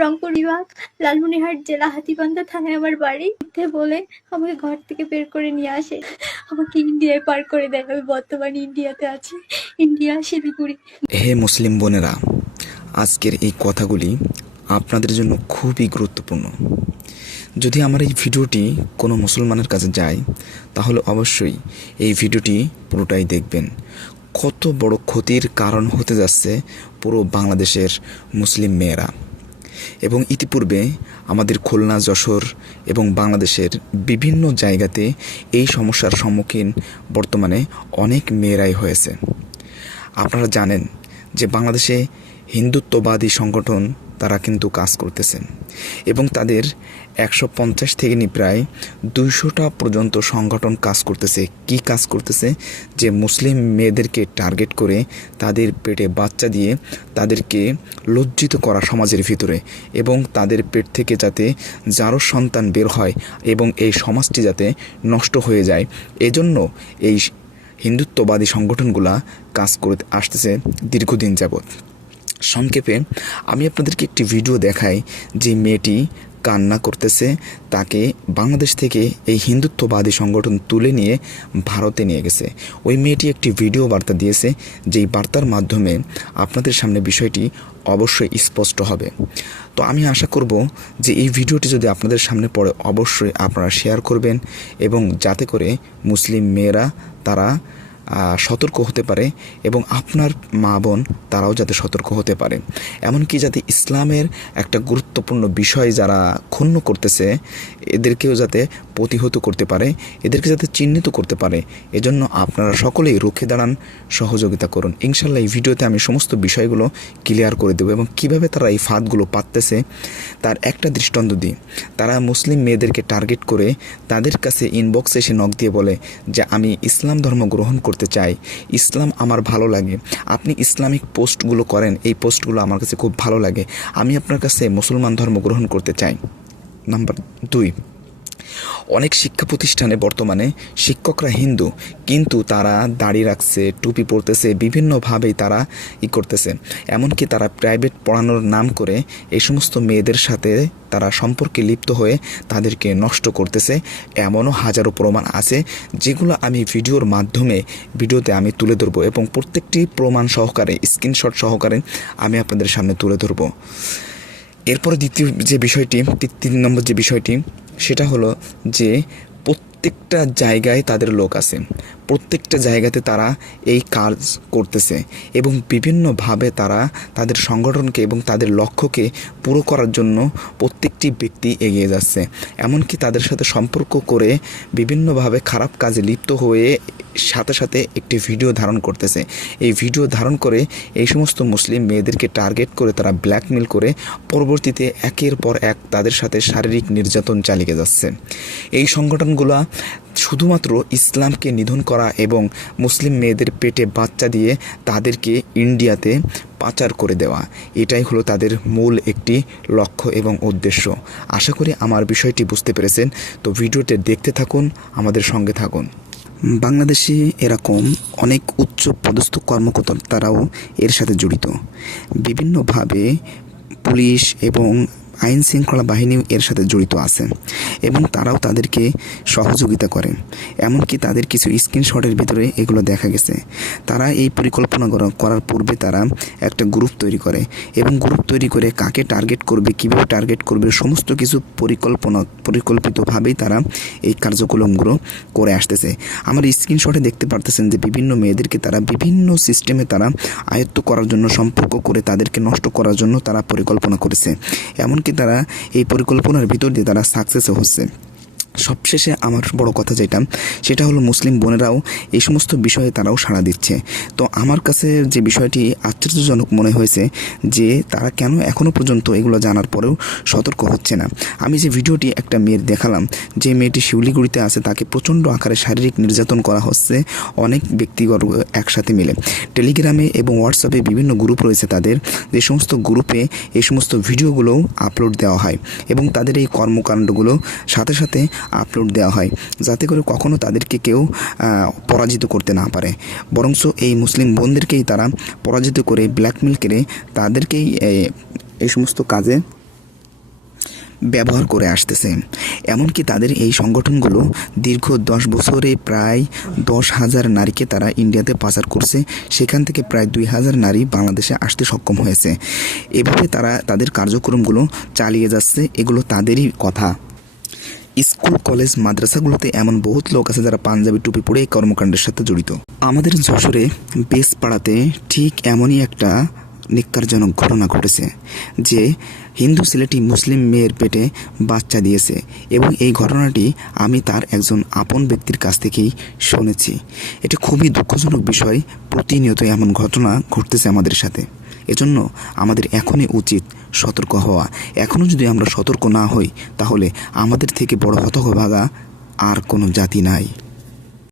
রংপুর বিভাগ, লালমনিরহাট জেলা, হাতিবান্ধা থানায় আমার বাড়ি। বলে আমাকে ঘর থেকে বের করে নিয়ে আসে। আমাকে ইন্ডিয়ায় পার করে দেয়। আমি বর্তমানে ইন্ডিয়াতে আছি। ইন্ডিয়া, শিলিগুড়ি। হে মুসলিম বোনেরা, আজকের এই কথাগুলি আপনাদের জন্য খুবই গুরুত্বপূর্ণ। যদি আমার এই ভিডিওটি কোনো মুসলমানের কাছে যায়, তাহলে অবশ্যই এই ভিডিওটি পুরোটাই দেখবেন। কত বড় ক্ষতির কারণ হতে যাচ্ছে পুরো বাংলাদেশের মুসলিম মেয়েরা। এবং ইতিপূর্বে আমাদের খুলনা, যশোর এবং বাংলাদেশের বিভিন্ন জায়গাতে এই সমস্যার সম্মুখীন বর্তমানে অনেক মেয়েরাই হয়েছে। আপনারা জানেন যে বাংলাদেশে হিন্দুত্ববাদী সংগঠন তারা কিন্তু কাজ করতেছে। এবং তাদের একশো পঞ্চাশ থেকে নিয়ে প্রায় দুইশোটা পর্যন্ত সংগঠন কাজ করতেছে। কি কাজ করতেছে? যে মুসলিম মেয়েদেরকে টার্গেট করে তাদের পেটে বাচ্চা দিয়ে তাদেরকে লজ্জিত করা সমাজের ভিতরে এবং তাদের পেট থেকে যাতে যারও সন্তান বের হয় এবং এই সমাজটি যাতে নষ্ট হয়ে যায়। এজন্য এই হিন্দুত্ববাদী সংগঠনগুলা কাজ করে আসতেছে দীর্ঘদিন যাবৎ। সংক্ষেপে আমি আপনাদেরকে একটি ভিডিও দেখাই যে মেয়েটি কান্না করতেছে, তাকে বাংলাদেশ থেকে এই হিন্দুত্ববাদী সংগঠন তুলে নিয়ে ভারতে নিয়ে গেছে। ওই মেয়েটি একটি ভিডিও বার্তা দিয়েছে, যেই বার্তার মাধ্যমে আপনাদের সামনে বিষয়টি অবশ্যই স্পষ্ট হবে। তো আমি আশা করব যে এই ভিডিওটি যদি আপনাদের সামনে পড়ে, অবশ্যই আপনারা শেয়ার করবেন এবং যাতে করে মুসলিম মেয়েরা, তারা সতর্ক হতে পারে এবং আপনার মা বোন তারাও যাতে সতর্ক হতে পারে। এমনকি যাতে ইসলামের একটা গুরুত্বপূর্ণ বিষয় যারা ক্ষুণ্ণ করতেছে, এদেরকেও যাতে প্রতিহত করতে পারে, এদেরকে যাতে চিহ্নিত করতে পারে, এজন্য আপনারা সকলেই রুখে দাঁড়ান, সহযোগিতা করুন। ইনশাল্লাহ এই ভিডিওতে আমি সমস্ত বিষয়গুলো ক্লিয়ার করে দেবো এবং কীভাবে তারা এই ফাঁদগুলো পাততেছে, তার একটা দৃষ্টান্ত দিই। তারা মুসলিম মেয়েদেরকে টার্গেট করে তাদের কাছে ইনবক্সে এসে নখ দিয়ে বলে যে, আমি ইসলাম ধর্ম গ্রহণ করতে চাই। ইসলাম আমার ভালো লাগে। আপনি ইসলামিক পোস্টগুলো করেন, এই পোস্টগুলো আমার কাছে খুব ভালো লাগে। আমি আপনার কাছে মুসলমান ধর্ম গ্রহণ করতে চাই। নাম্বার দুই অনেক শিক্ষা প্রতিষ্ঠানে বর্তমানে শিক্ষকরা হিন্দু, কিন্তু তারা দাড়ি রাখছে, টুপি পরতেছে, বিভিন্নভাবেই তারা ই করতেছে। এমনকি তারা প্রাইভেট পড়ানোর নাম করে এই সমস্ত মেয়েদের সাথে তারা সম্পর্কে লিপ্ত হয়ে তাদেরকে নষ্ট করতেছে। এমনও হাজারো প্রমাণ আছে, যেগুলো আমি ভিডিওর মাধ্যমে, ভিডিওতে আমি তুলে ধরবো এবং প্রত্যেকটি প্রমাণ সহকারে স্ক্রিনশট সহকারে আমি আপনাদের সামনে তুলে ধরবো। এরপরে দ্বিতীয় যে বিষয়টি তিন নম্বর যে বিষয়টি, সেটা হলো যে প্রত্যেকটা জায়গায় তাদের লোক আছে। প্রত্যেকটা জায়গাতে তারা এই কাজ করতেছে এবং বিভিন্নভাবে তারা তাদের সংগঠনকে এবং তাদের লক্ষ্যকে পুরো করার জন্য প্রত্যেকটি ব্যক্তি এগিয়ে যাচ্ছে। এমনকি তাদের সাথে সম্পর্ক করে বিভিন্নভাবে খারাপ কাজে লিপ্ত হয়ে সাথে সাথে একটি ভিডিও ধারণ করতেছে। এই ভিডিও ধারণ করে এই সমস্ত মুসলিম মেয়েদেরকে টার্গেট করে তারা ব্ল্যাকমেল করে পরবর্তীতে একের পর এক তাদের সাথে শারীরিক নির্যাতন চালিয়ে যাচ্ছে। এই সংগঠনগুলো শুধুমাত্র ইসলামকে নিধন করা এবং মুসলিম মেয়েদের পেটে বাচ্চা দিয়ে তাদেরকে ইন্ডিয়াতে পাচার করে দেওয়া, এটাই হলো তাদের মূল একটি লক্ষ্য এবং উদ্দেশ্য। আশা করি আমার বিষয়টি বুঝতে পেরেছেন। তো ভিডিওটি দেখতে থাকুন, আমাদের সঙ্গে থাকুন। বাংলাদেশে এরকম অনেক উচ্চ পদস্থ কর্মকর্তারাও এর সাথে জড়িত। বিভিন্নভাবে পুলিশ এবং আইন শৃঙ্খলা বাহিনীও এর সাথে জড়িত আছে এবং তারাও তাদেরকে সহযোগিতা করে। এমনকি তাদের কিছু স্ক্রিনশটের ভিতরে এগুলো দেখা গেছে। তারা এই পরিকল্পনা করার পূর্বে তারা একটা গ্রুপ তৈরি করে এবং গ্রুপ তৈরি করে কাকে টার্গেট করবে, কীভাবে টার্গেট করবে, সমস্ত কিছু পরিকল্পনা পরিকল্পিতভাবেই তারা এই কার্যক্রমগুলো করে আসতেছে। আমার স্ক্রিনশটে দেখতে পারতেছেন যে বিভিন্ন মেয়েদেরকে তারা বিভিন্ন সিস্টেমে তারা আয়ত্ত করার জন্য, সম্পর্ক করে তাদেরকে নষ্ট করার জন্য তারা পরিকল্পনা করেছে। এমনকি তারা এই পরিকল্পনার ভিতর দিয়ে তারা সাকসেসও হচ্ছে। সবশেষে আমার বড় কথা যেটা, সেটা হলো মুসলিম বোনেরাও এই সমস্ত বিষয়ে তারাও সাড়া দিচ্ছে। তো আমার কাছে যে বিষয়টি আশ্চর্যজনক মনে হয়েছে যে তারা কেন এখনও পর্যন্ত এগুলো জানার পরেও সতর্ক হচ্ছে না। আমি যে ভিডিওটি একটা মেয়ের দেখালাম, যে মেয়েটি শিউলিগুড়িতে আছে, তাকে প্রচণ্ড আকারে শারীরিক নির্যাতন করা হচ্ছে, অনেক ব্যক্তিগত একসাথে মিলে। টেলিগ্রামে এবং হোয়াটসঅ্যাপে বিভিন্ন গ্রুপ রয়েছে তাদের, যে সমস্ত গ্রুপে এই সমস্ত ভিডিওগুলোও আপলোড দেওয়া হয় এবং তাদের এই কর্মকাণ্ডগুলো সাথে সাথে আপলোড দেওয়া হয়, যাতে করে কখনো তাদেরকে কেউ পরাজিত করতে না পারে। বরঞ্চ এই মুসলিম বোনদেরকেই তারা পরাজিত করে ব্ল্যাকমেল করে তাদেরকেই এই সমস্ত কাজে ব্যবহার করে আসতেছে। এমনকি তাদের এই সংগঠনগুলো দীর্ঘ দশ বছরে প্রায় দশ হাজার নারীকে তারা ইন্ডিয়াতে পাচার করছে। সেখান থেকে প্রায় দুই হাজার নারী বাংলাদেশে আসতে সক্ষম হয়েছে। এভাবে তারা তাদের কার্যক্রমগুলো চালিয়ে যাচ্ছে, এগুলো তাদেরই কথা। স্কুল, কলেজ, মাদ্রাসাগুলোতে এমন বহুত লোক আছে যারা পাঞ্জাবি, টুপি পরে এই কর্মকাণ্ডের সাথে জড়িত। আমাদের যশোরে বেস পাড়াতে ঠিক এমনই একটা নিকারজনক ঘটনা ঘটেছে, যে হিন্দু ছেলেটি মুসলিম মেয়ের পেটে বাচ্চা দিয়েছে এবং এই ঘটনাটি আমি তার একজন আপন ব্যক্তির কাছ থেকেই শুনেছি। এটা খুবই দুঃখজনক বিষয়, প্রতিনিয়ত এমন ঘটনা ঘটতেছে আমাদের সাথে। এজন্য আমাদের এখনই উচিত সতর্ক হওয়া। এখনও যদি আমরা সতর্ক না হই, তাহলে আমাদের থেকে বড় হতভাগা আর কোনো জাতি নাই।